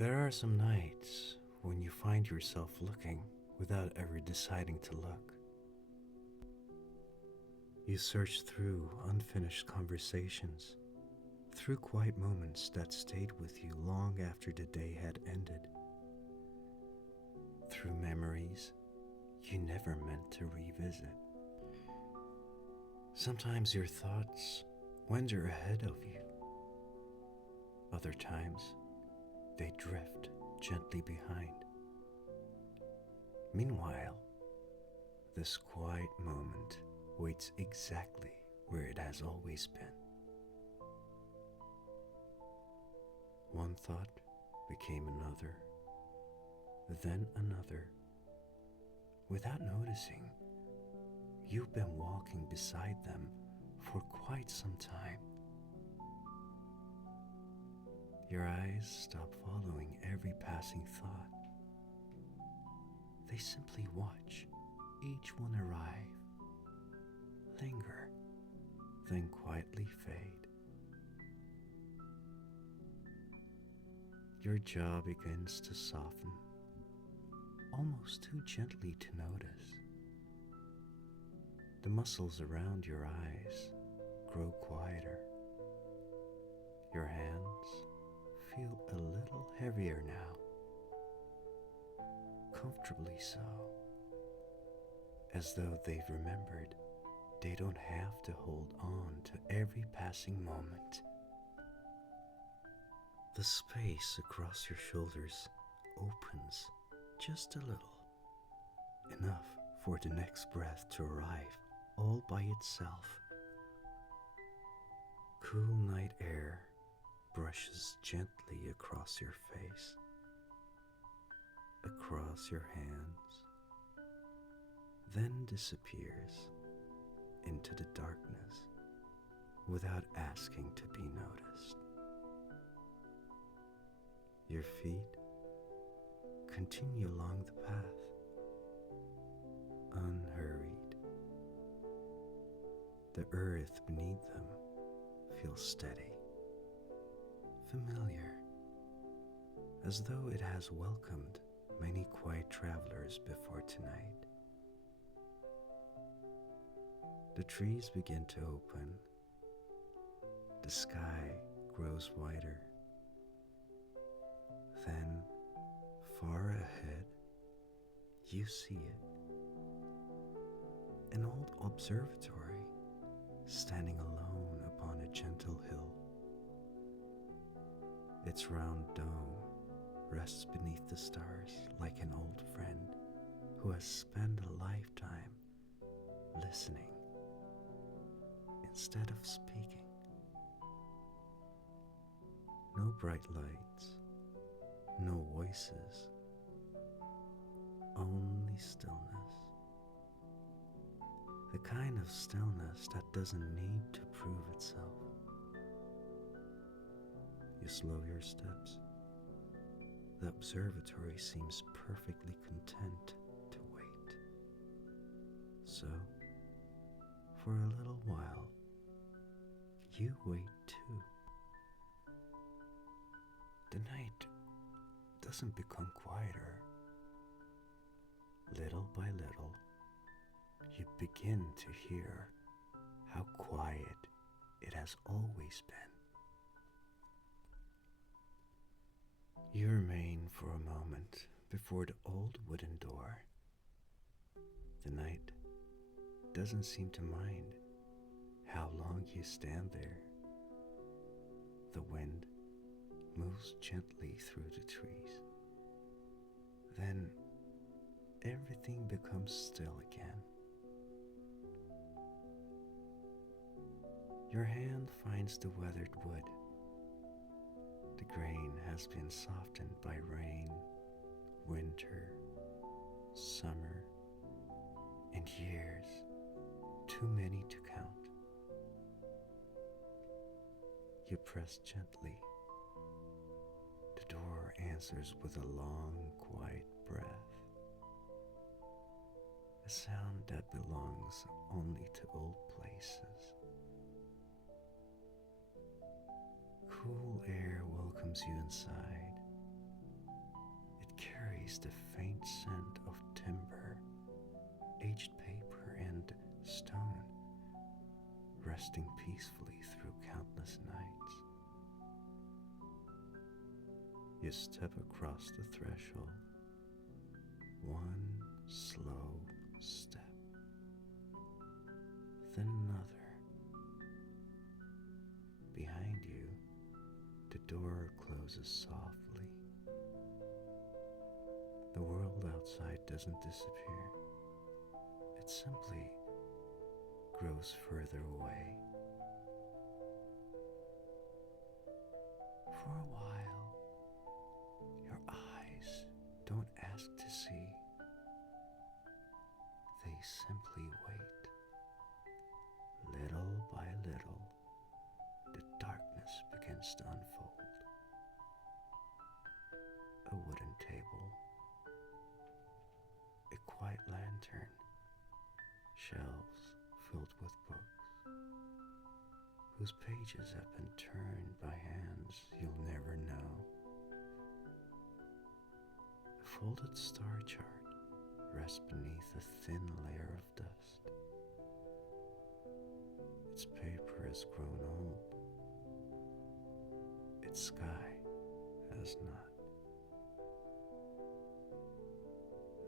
There are some nights when you find yourself looking without ever deciding to look. You search through unfinished conversations, through quiet moments that stayed with you long after the day had ended, through memories you never meant to revisit. Sometimes your thoughts wander ahead of you. Other times, they drift gently behind. Meanwhile, this quiet moment waits exactly where it has always been. One thought became another, then another. Without noticing, you've been walking beside them for quite some time. Your eyes stop following every passing thought. They simply watch each one arrive, linger, then quietly fade. Your jaw begins to soften, almost too gently to notice. The muscles around your eyes grow quieter. Your hands feel a little heavier now, comfortably so, as though they've remembered they don't have to hold on to every passing moment. The space across your shoulders opens just a little, enough for the next breath to arrive all by itself. Cool night air brushes gently across your face, across your hands, then disappears into the darkness without asking to be noticed. Your feet continue along the path, unhurried. The earth beneath them feels steady, familiar, as though it has welcomed many quiet travelers before tonight. The trees begin to open. The sky grows wider. Then, far ahead, you see it. An old observatory standing alone upon a gentle hill. Its round dome rests beneath the stars like an old friend who has spent a lifetime listening instead of speaking. No bright lights, no voices, only stillness. The kind of stillness that doesn't need to prove itself. You slow your steps. The observatory seems perfectly content to wait. So, for a little while, you wait too. The night doesn't become quieter. Little by little, you begin to hear how quiet it has always been. You remain for a moment before the old wooden door. The night doesn't seem to mind how long you stand there. The wind moves gently through the trees. Then everything becomes still again. Your hand finds the weathered wood. The grain has been softened by rain, winter, summer, and years too many to count. You press gently. The door answers with a long, quiet breath, a sound that belongs only to old places. Cool air welcomes you inside, taste the faint scent of timber, aged paper, and stone, resting peacefully through countless nights. You step across the threshold, one slow step, then another. Behind you, the door closes softly. The world outside doesn't disappear. It simply grows further away. For a while, your eyes don't ask to see. They simply wait. Little by little, the darkness begins to unfold. A wooden table, a quiet lantern, shelves filled with books, whose pages have been turned by hands you'll never know. A folded star chart rests beneath a thin layer of dust. Its paper has grown old. Its sky has not.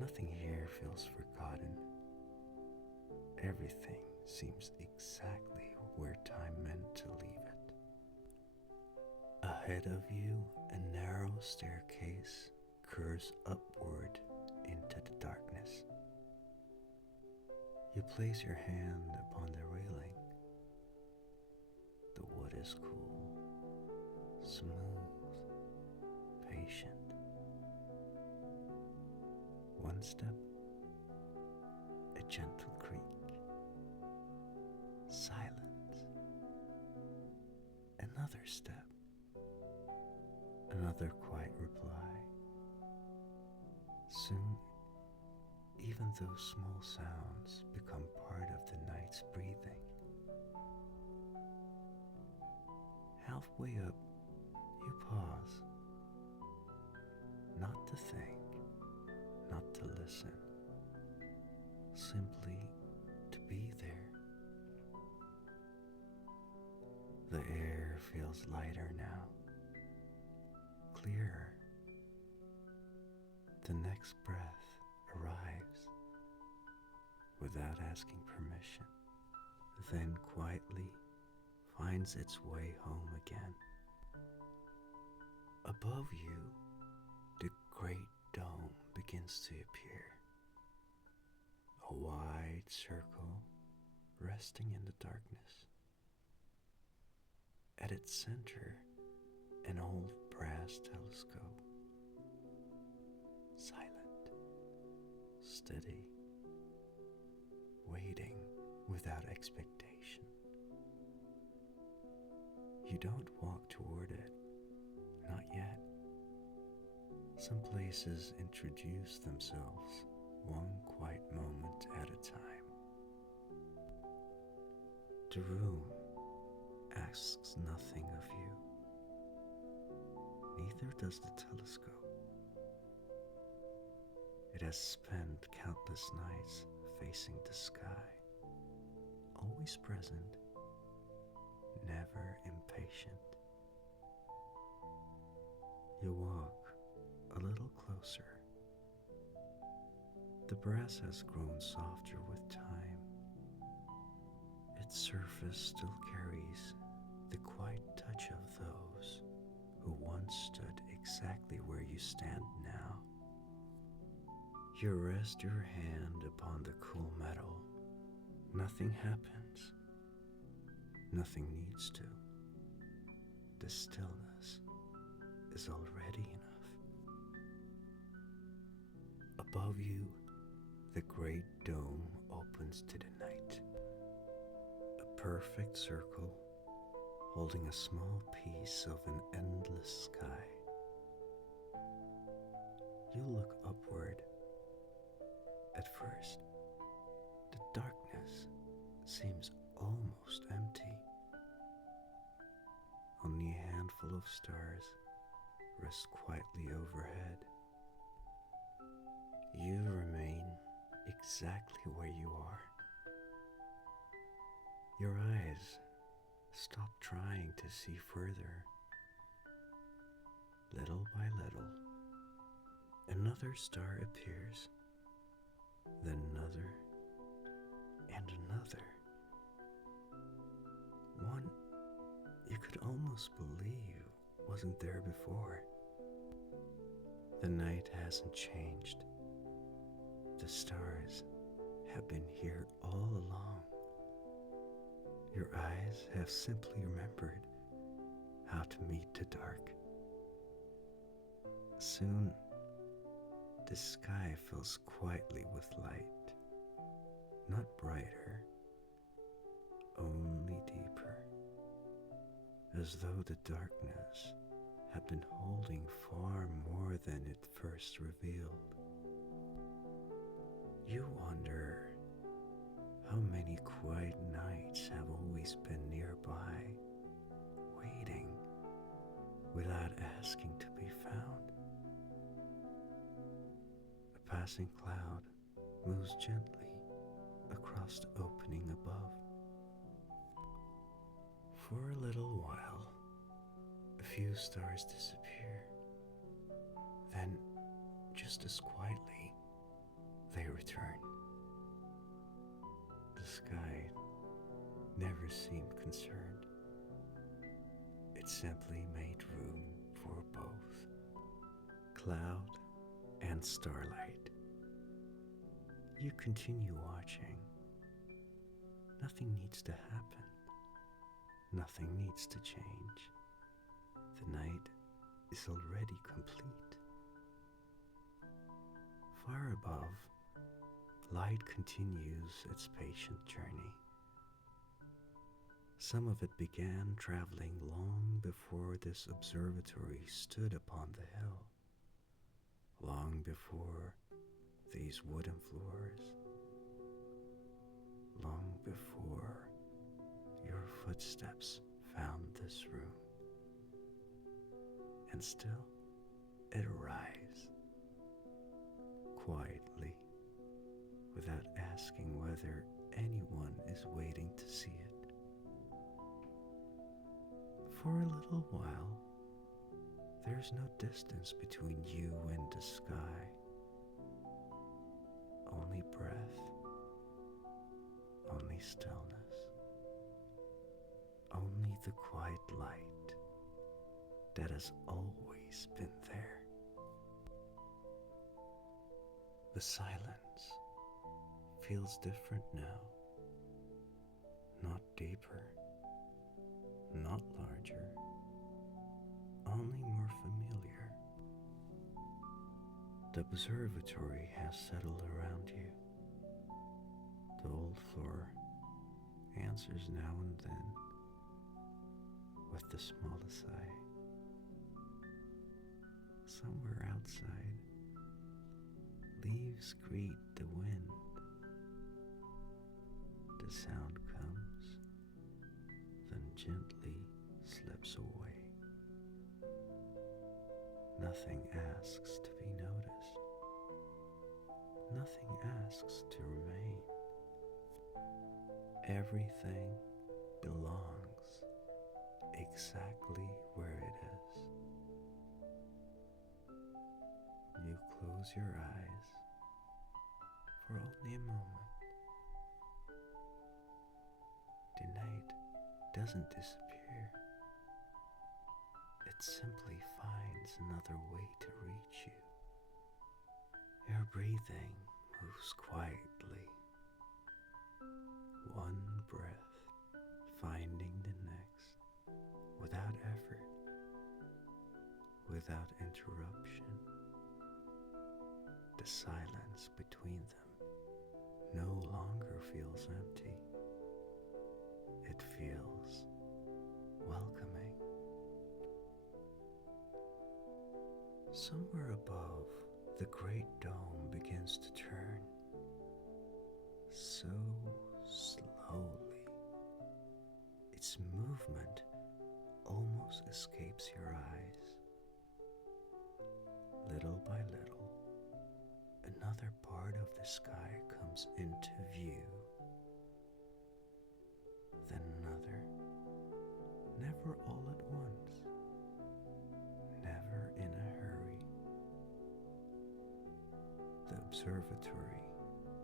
Nothing here feels forgotten. Everything seems exactly where time meant to leave it. Ahead of you, a narrow staircase curves upward into the darkness. You place your hand upon the railing. The wood is cool, smooth, patient. One step, a gentle creak, silence. Another step, another quiet reply. Soon, even those small sounds become part of the night's breathing. Halfway up, you pause, not to think, not to listen, simply to be there. The air feels lighter now, clearer. The next breath arrives without asking permission, then quietly finds its way home again. Above you, the great dome begins to appear. A wide circle resting in the darkness. At its center, an old brass telescope. Silent, steady, waiting without expectation. You don't walk toward it, not yet. Some places introduce themselves one quiet moment at a time. The room asks nothing of you. Neither does the telescope. It has spent countless nights facing the sky, always present, never impatient. You walk a little closer. The brass has grown softer with time. Its surface still carries the quiet touch of those who once stood exactly where you stand now. You rest your hand upon the cool metal. Nothing happens. Nothing needs to. The stillness is already enough. Above you, the great dome opens to the night. A perfect circle holding a small piece of an endless sky. You look upward. At first, the darkness seems almost empty. Only a handful of stars rest quietly overhead. You remain exactly where you are. Your eyes stop trying to see further. Little by little, another star appears, then another, and another. One you could almost believe wasn't there before. The night hasn't changed. The stars have been here all along. Your eyes have simply remembered how to meet the dark. Soon, the sky fills quietly with light, not brighter, only deeper, as though the darkness had been holding far more than it first revealed. You wonder how many quiet nights have always been nearby, waiting without asking to be found. A passing cloud moves gently across the opening above. For a little while, a few stars disappear. Then, just as quietly, they return. The sky never seemed concerned. It simply made room for both cloud and starlight. You continue watching. Nothing needs to happen. Nothing needs to change. The night is already complete. Far above, light continues its patient journey. Some of it began traveling long before this observatory stood upon the hill, long before these wooden floors, long before your footsteps found this room. And still, it arrives, quietly, without asking whether anyone is waiting to see it. For a little while, there's no distance between you and the sky. Only breath, only stillness, only the quiet light that has always been there. The silence feels different now, not deeper, not larger, only more familiar. The observatory has settled around you. The old floor answers now and then with the smallest sigh. Somewhere outside, leaves greet the wind. The sound comes, then gently slips away. Nothing asks to be noticed. Nothing asks to remain. Everything belongs exactly where it is. You close your eyes for only a moment. The night doesn't disappear. It simply finds another way to reach you. Your breathing moves quietly. One breath finding the next, without effort, without interruption. The silence between them no longer feels empty. It feels welcoming. Somewhere above, the great dome begins to turn, so slowly. Its movement almost escapes your eyes. Little by little, another another part of the sky comes into view, then another, never all at once, never in a hurry. The observatory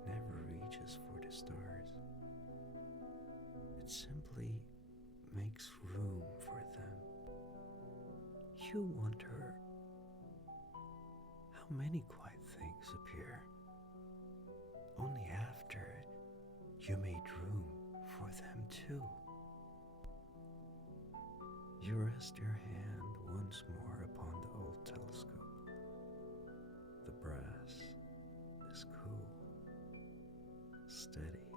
never reaches for the stars. It simply makes room for them. You wonder how many quiet things appear. Only after you made room for them too. You rest your hand once more upon the old telescope. The brass is cool, steady,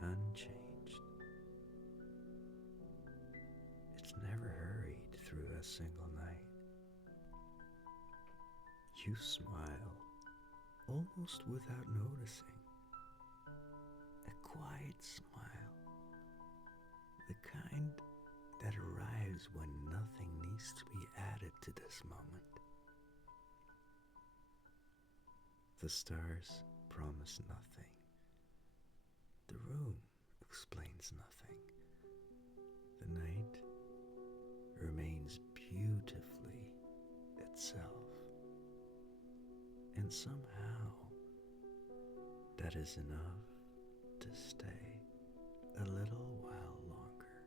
unchanged. It's never hurried through a single night. You smile almost without noticing. A quiet smile, the kind that arrives when nothing needs to be added to this moment. The stars promise nothing. The room explains nothing. The night remains beautifully itself. And somehow, that is enough to stay a little while longer.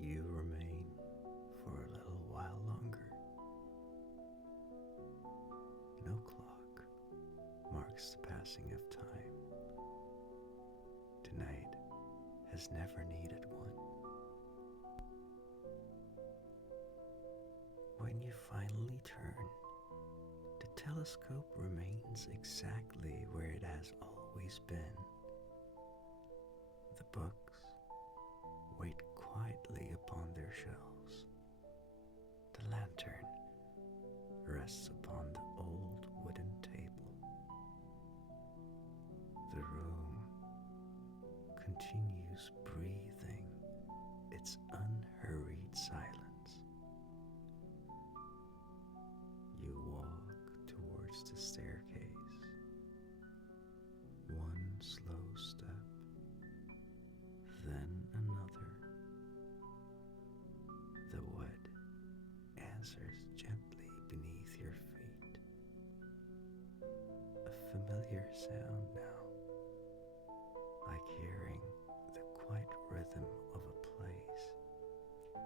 You remain for a little while longer. No clock marks the passing of time. Tonight has never needed one. When you finally turn, the telescope remains exactly where it has always been. The books wait quietly upon their shelves. The lantern rests upon the old wooden table. The room continues breathing its unhurried silence. You walk towards the staircase. One slow step, then another. The wood answers gently beneath your feet. A familiar sound now, like hearing the quiet rhythm of a place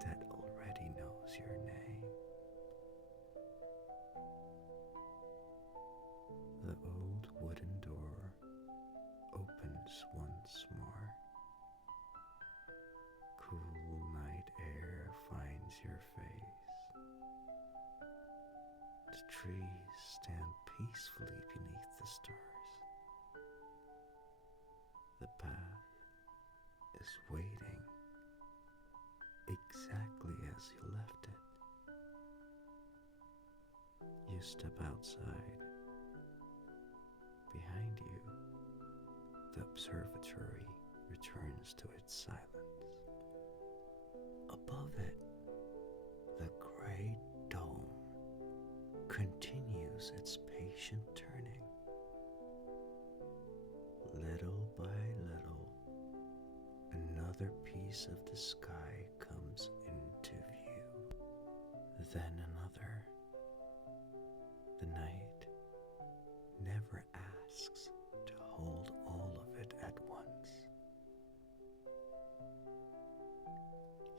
that already knows your name. The old wooden door opens once more. Cool night air finds your face. The trees stand peacefully beneath the stars. The path is waiting exactly as you left it. You step outside. Behind you, the observatory returns to its silence. Above it, the great dome continues its patient turning. Little by little, another piece of the sky comes into view. Then another. The night never asks to hold all of it at once.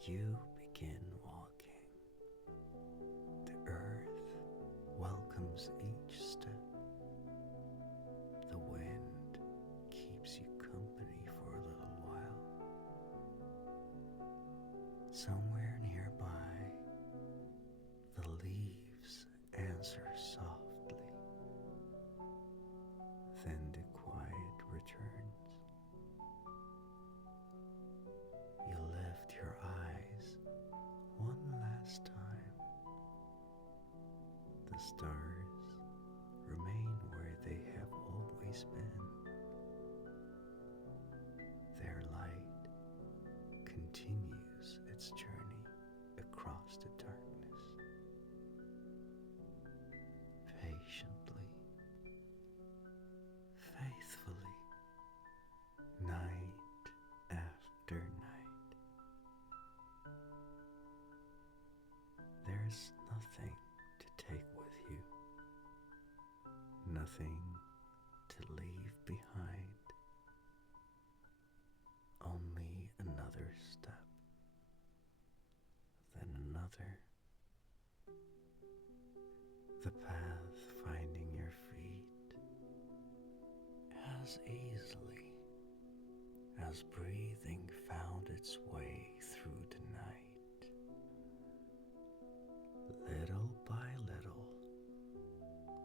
You begin walking. The earth welcomes each step. The wind keeps you company for a little while. Somewhere nearby, the leaves answer softly. Then the quiet returns. You lift your eyes one last time. The stars remain where they have always been. Their light continues its journey across the darkness. is nothing to take with you, nothing to leave behind, only another step, then another, the path finding your feet as easily as breathing found its way through the night. Little by little,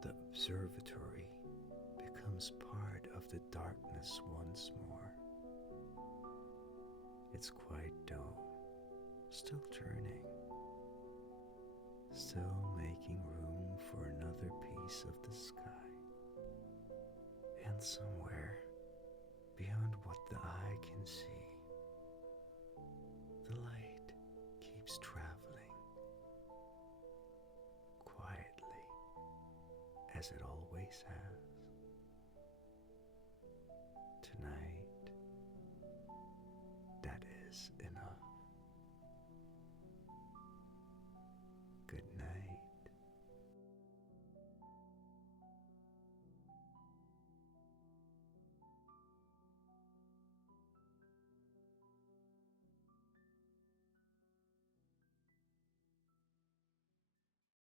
the observatory becomes part of the darkness once more. Its quiet dome still turning, still making room for another piece of the sky. And somewhere beyond what the eye can see, the light keeps traveling quietly as it always has. Tonight, that is enough.